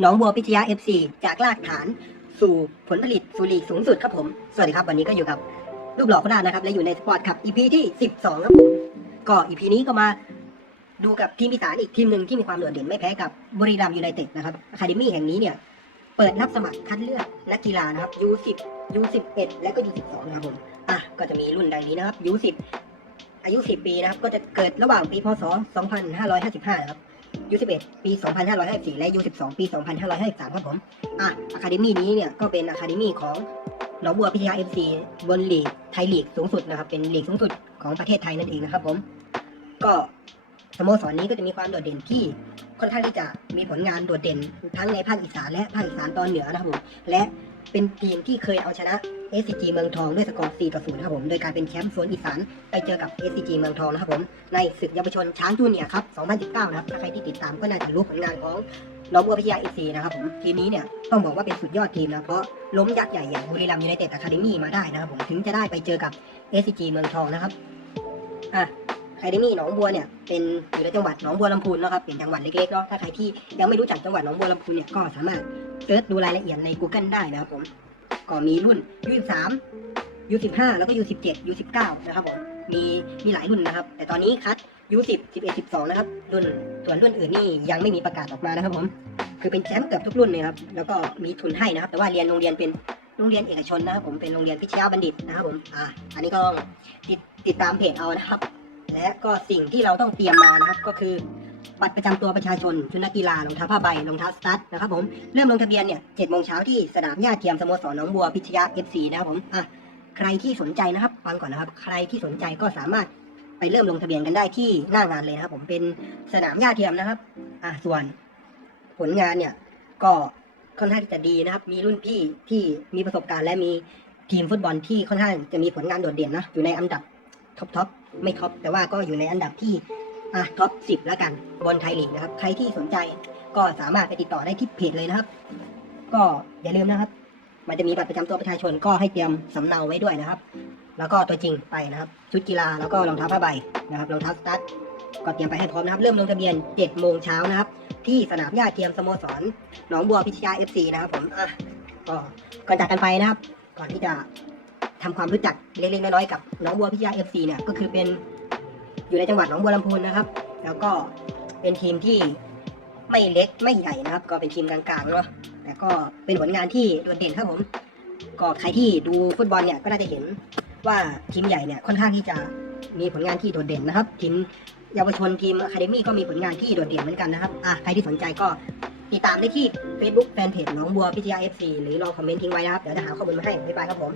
หนองบัวพิทยา FC จากรากฐานสู่ผลผลิตสู่ลีกสูงสุดครับผม สวัสดีครับวันนี้ก็อยู่กับรูปหล่อโครานะครับ และอยู่ในสปอร์ตขับ EP ที่ 12 ครับผม ก็ EP นี้ก็มาดูกับทีมอีสานอีกทีมหนึ่งที่มีความโดดเด่นไม่แพ้กับบุรีรัมย์ยูไนเต็ดนะครับอะคาเดมี่แห่งนี้เนี่ย เปิดรับสมัครคัดเลือกนักกีฬานะครับ U10 U11 และก็ U12 นะครับผมอะก็จะมีรุ่นดังนี้นะครับ U10 อายุ 10 ปีนะครับก็จะเกิดระหว่างปีพศ 2555 นะครับ U11 ปี 2554 และ U12 ปี 2553 ครับผม อะอะคาเดมี่นี้เนี่ยก็เป็นอะคาเดมี่ของหนองบัวพิทยา FC บนลีกไทยลีกสูงสุดนะครับ เป็นลีกสูงสุดของประเทศไทยนั่นเองนะครับผม ก็สโมสรนี้ก็จะมีความโดดเด่นที่ค่อนข้างที่จะมีผลงานโดดเด่นทั้งในภาคอีสานและภาคอีสานตอนเหนือนะครับผม และ เป็นทีมที่เคยเอาชนะ SCG เมืองทองด้วยสกอร์ 4 ต่อ0นะครับผม โดยการเป็นแชมป์โซนอีสานไปเจอกับ SCG เมืองทองนะครับผม ในศึกเยาวชนช้างจูเนียครับ 2019 นะครับ ถ้าใครที่ติดตามก็น่าจะรู้ผลงานของน้องบัวพิยา FC นะครับผม ทีมนี้เนี่ยต้องบอกว่าเป็นสุดยอดทีมนะ เพราะล้มยักษ์ใหญ่อย่างบุรีรัมย์ยูไนเต็ดอะคาเดมี่มาได้นะครับผม ถึงจะได้ไปเจอกับ SCG เมืองทองนะครับ อะคาเดมี่หนองบัวเนี่ยเป็นอยู่ในจังหวัดหนองบัวลำพูนนะครับเป็นจังหวัดเล็กๆเนาะถ้าใครที่ยังไม่รู้จักจังหวัดหนองบัวลำพูนเนี่ยก็สามารถ เซิร์ชดูรายละเอียดใน Google ได้นะครับผม ก็มีรุ่น U13 U15 แล้วก็ U17 U19 นะครับผม มีมีหลายรุ่นนะครับ แต่ตอนนี้คัด U10 11 12 นะครับ รุ่นส่วนรุ่นอื่นนี่ยังไม่มีประกาศออกมานะครับผม คือเป็นแชมป์เกือบทุกรุ่นเลยครับ แล้วก็มีทุนให้นะครับ แต่ว่าเรียนโรงเรียนเป็นโรงเรียนเอกชนนะครับผม เป็นโรงเรียนพิชยาบัณฑิตนะครับผม อ่า อันนี้ก็ติดติดตามเพจเอานะครับ และก็สิ่งที่เราต้องเตรียมมานะครับก็คือ บัตรประจำตัวประชาชน ชุดนักกีฬารองเท้าผ้าใบรองเท้าสตั๊ดนะครับผมเริ่มลงทะเบียนเนี่ยเจ็ดโมงเช้าที่สนามหญ้าเทียมสโมสรหนองบัวพิชยา FC นะครับผมอะใครที่สนใจนะครับฟังก่อนนะครับ ใครที่สนใจก็สามารถไปเริ่มลงทะเบียนกันได้ที่หน้างานเลยนะครับ ผมเป็นสนามหญ้าเทียมนะครับอะส่วนผลงานเนี่ยก็ค่อนข้างจะดีนะครับ มีรุ่นพี่ที่มีประสบการณ์และมีทีมฟุตบอลที่ค่อนข้างจะมีผลงานโดดเด่นนะอยู่ในอันดับท็อปท็อปไม่ท็อปแต่ว่าก็อยู่ในอันดับที่ อะท็อปสิบแล้วกันบนไทยลีกนะครับ ใครที่สนใจก็สามารถไปติดต่อได้ที่เพจเลยนะครับ ก็อย่าลืมนะครับ มันจะมีบัตรประจำตัวประชาชนก็ให้เตรียมสำเนาไว้ด้วยนะครับ แล้วก็ตัวจริงไปนะครับ ชุดกีฬาแล้วก็รองเท้าผ้าใบนะครับรองเท้าสตั๊ดก็เตรียมไปให้พร้อมนะครับ เริ่มลงทะเบียน7โมงเช้านะครับ ที่สนามหญ้าเทียมสโมสรหนองบัวพิชยา FC นะครับผมอะก็ก่อนจากกันไปนะครับ ก่อนที่จะทำความรู้จักเล็กๆน้อยๆกับหนองบัวพิชยา FC เนี่ยก็คือเป็น อยู่ในจังหวัดหนองบัวลำพูนนะครับ แล้วก็เป็นทีมที่ไม่เล็กไม่ใหญ่นะครับ ก็เป็นทีมกลางๆเนาะแต่ก็เป็นผลงานที่โดดเด่นครับผม ก็ใครที่ดูฟุตบอลเนี่ยก็น่าจะเห็นว่าทีมใหญ่เนี่ยค่อนข้างที่จะมีผลงานที่โดดเด่นนะครับ ทีมเยาวชนทีมอะคาเดมี่ก็มีผลงานที่โดดเด่นเหมือนกันนะครับอะใครที่สนใจก็ติดตามได้ที่ Facebook แฟนเพจหน้องบัวพิทยา FC หรือลอคอมเมนต์ทิ้งไว้นะครับ เดี๋ยวจะหาข้อมูลมาให้บ๊ายบายครับผม